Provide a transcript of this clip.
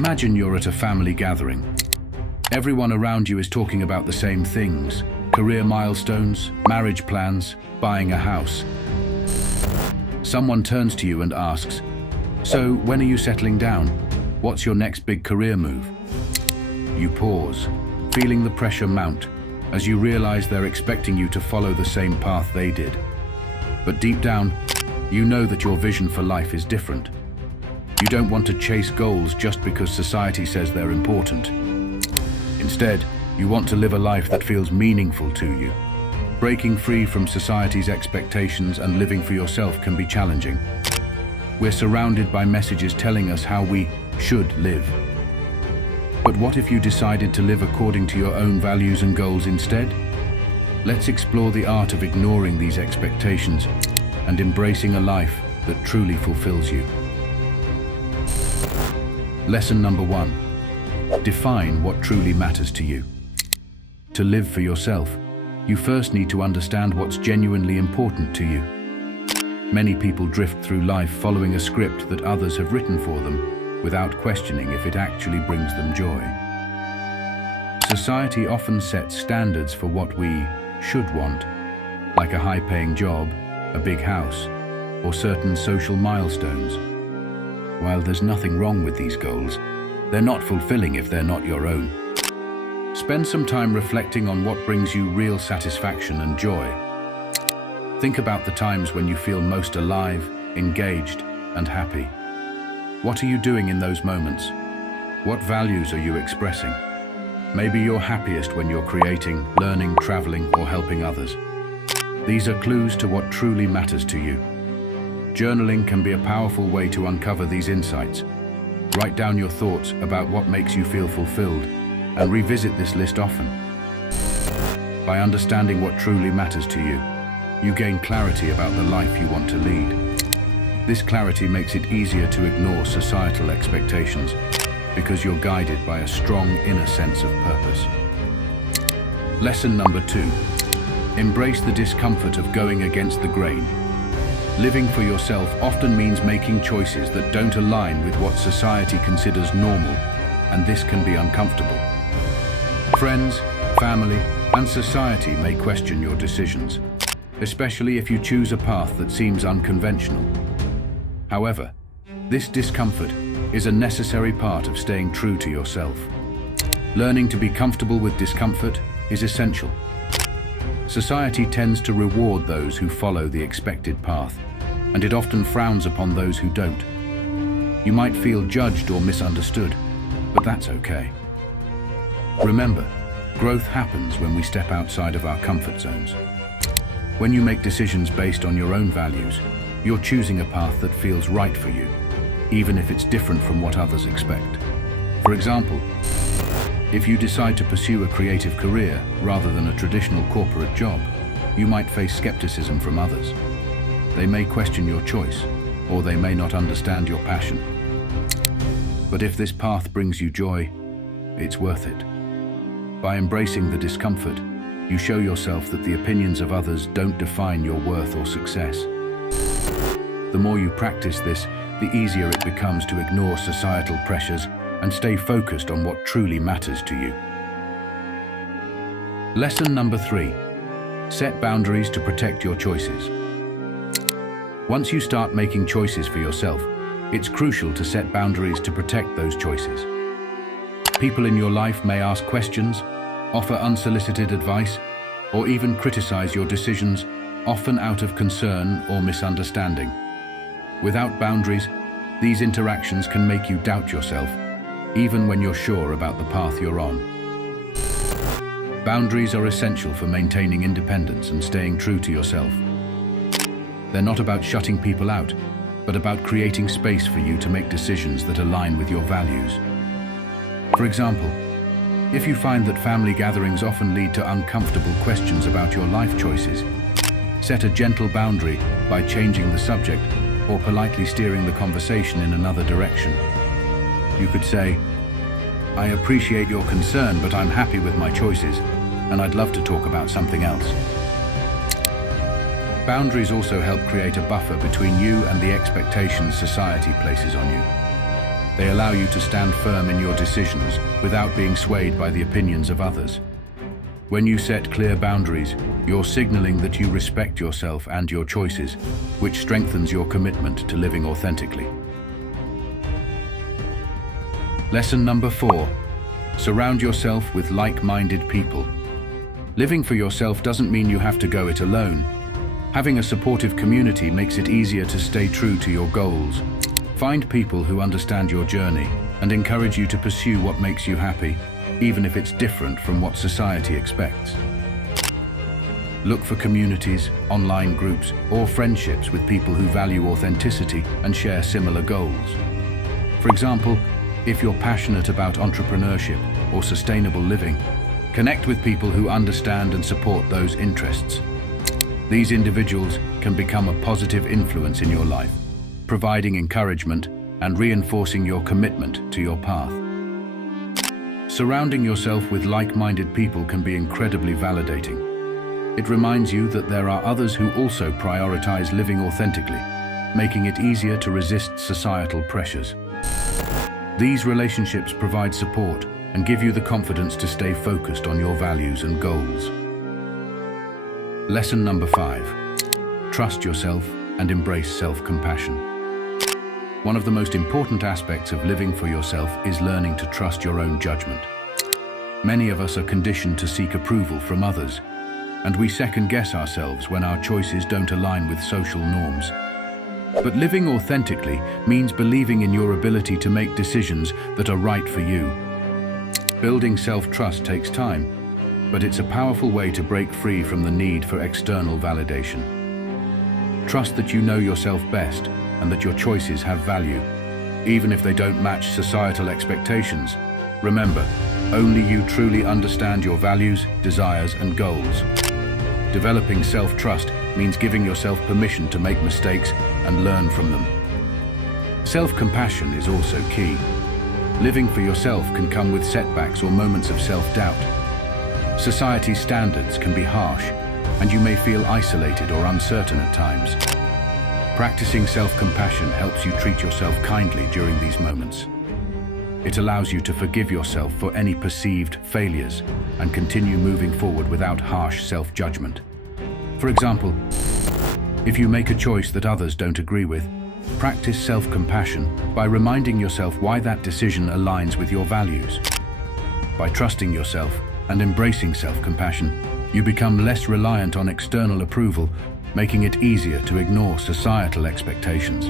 Imagine you're at a family gathering. Everyone around you is talking about the same things: career milestones, marriage plans, buying a house. Someone turns to you and asks, "So, when are you settling down? What's your next big career move?" You pause, feeling the pressure mount, as you realize they're expecting you to follow the same path they did. But deep down, you know that your vision for life is different. You don't want to chase goals just because society says they're important. Instead, you want to live a life that feels meaningful to you. Breaking free from society's expectations and living for yourself can be challenging. We're surrounded by messages telling us how we should live. But what if you decided to live according to your own values and goals instead? Let's explore the art of ignoring these expectations and embracing a life that truly fulfills you. Lesson number 1. Define what truly matters to you. To live for yourself, you first need to understand what's genuinely important to you. Many people drift through life following a script that others have written for them, without questioning if it actually brings them joy. Society often sets standards for what we should want, like a high-paying job, a big house, or certain social milestones. While there's nothing wrong with these goals, they're not fulfilling if they're not your own. Spend some time reflecting on what brings you real satisfaction and joy. Think about the times when you feel most alive, engaged, and happy. What are you doing in those moments? What values are you expressing? Maybe you're happiest when you're creating, learning, traveling, or helping others. These are clues to what truly matters to you. Journaling can be a powerful way to uncover these insights. Write down your thoughts about what makes you feel fulfilled and revisit this list often. By understanding what truly matters to you, you gain clarity about the life you want to lead. This clarity makes it easier to ignore societal expectations because you're guided by a strong inner sense of purpose. Lesson number 2. Embrace the discomfort of going against the grain. Living for yourself often means making choices that don't align with what society considers normal, and this can be uncomfortable. Friends, family, and society may question your decisions, especially if you choose a path that seems unconventional. However, this discomfort is a necessary part of staying true to yourself. Learning to be comfortable with discomfort is essential. Society tends to reward those who follow the expected path, and it often frowns upon those who don't. You might feel judged or misunderstood, but that's okay. Remember, growth happens when we step outside of our comfort zones. When you make decisions based on your own values, you're choosing a path that feels right for you, even if it's different from what others expect. For example, if you decide to pursue a creative career rather than a traditional corporate job, you might face skepticism from others. They may question your choice, or they may not understand your passion. But if this path brings you joy, it's worth it. By embracing the discomfort, you show yourself that the opinions of others don't define your worth or success. The more you practice this, the easier it becomes to ignore societal pressures and stay focused on what truly matters to you. Lesson number 3. Set boundaries to protect your choices. Once you start making choices for yourself, it's crucial to set boundaries to protect those choices. People in your life may ask questions, offer unsolicited advice, or even criticize your decisions, often out of concern or misunderstanding. Without boundaries, these interactions can make you doubt yourself, even when you're sure about the path you're on. Boundaries are essential for maintaining independence and staying true to yourself. They're not about shutting people out, but about creating space for you to make decisions that align with your values. For example, if you find that family gatherings often lead to uncomfortable questions about your life choices, set a gentle boundary by changing the subject or politely steering the conversation in another direction. You could say, "I appreciate your concern, but I'm happy with my choices, and I'd love to talk about something else." Boundaries also help create a buffer between you and the expectations society places on you. They allow you to stand firm in your decisions without being swayed by the opinions of others. When you set clear boundaries, you're signaling that you respect yourself and your choices, which strengthens your commitment to living authentically. Lesson number 4. Surround yourself with like-minded people. Living for yourself doesn't mean you have to go it alone. Having a supportive community makes it easier to stay true to your goals. Find people who understand your journey and encourage you to pursue what makes you happy, even if it's different from what society expects. Look for communities, online groups, or friendships with people who value authenticity and share similar goals. For example, if you're passionate about entrepreneurship or sustainable living, connect with people who understand and support those interests. These individuals can become a positive influence in your life, providing encouragement and reinforcing your commitment to your path. Surrounding yourself with like-minded people can be incredibly validating. It reminds you that there are others who also prioritize living authentically, making it easier to resist societal pressures. These relationships provide support and give you the confidence to stay focused on your values and goals. Lesson number 5. Trust yourself and embrace self-compassion. One of the most important aspects of living for yourself is learning to trust your own judgment. Many of us are conditioned to seek approval from others, and we second-guess ourselves when our choices don't align with social norms. But living authentically means believing in your ability to make decisions that are right for you. Building self-trust takes time, but it's a powerful way to break free from the need for external validation. Trust that you know yourself best and that your choices have value, even if they don't match societal expectations. Remember, only you truly understand your values, desires, and goals. Developing self-trust means giving yourself permission to make mistakes and learn from them. Self-compassion is also key. Living for yourself can come with setbacks or moments of self-doubt. Society's standards can be harsh, and you may feel isolated or uncertain at times. Practicing self-compassion helps you treat yourself kindly during these moments. It allows you to forgive yourself for any perceived failures and continue moving forward without harsh self-judgment. For example, if you make a choice that others don't agree with, practice self-compassion by reminding yourself why that decision aligns with your values. By trusting yourself and embracing self-compassion, you become less reliant on external approval, making it easier to ignore societal expectations.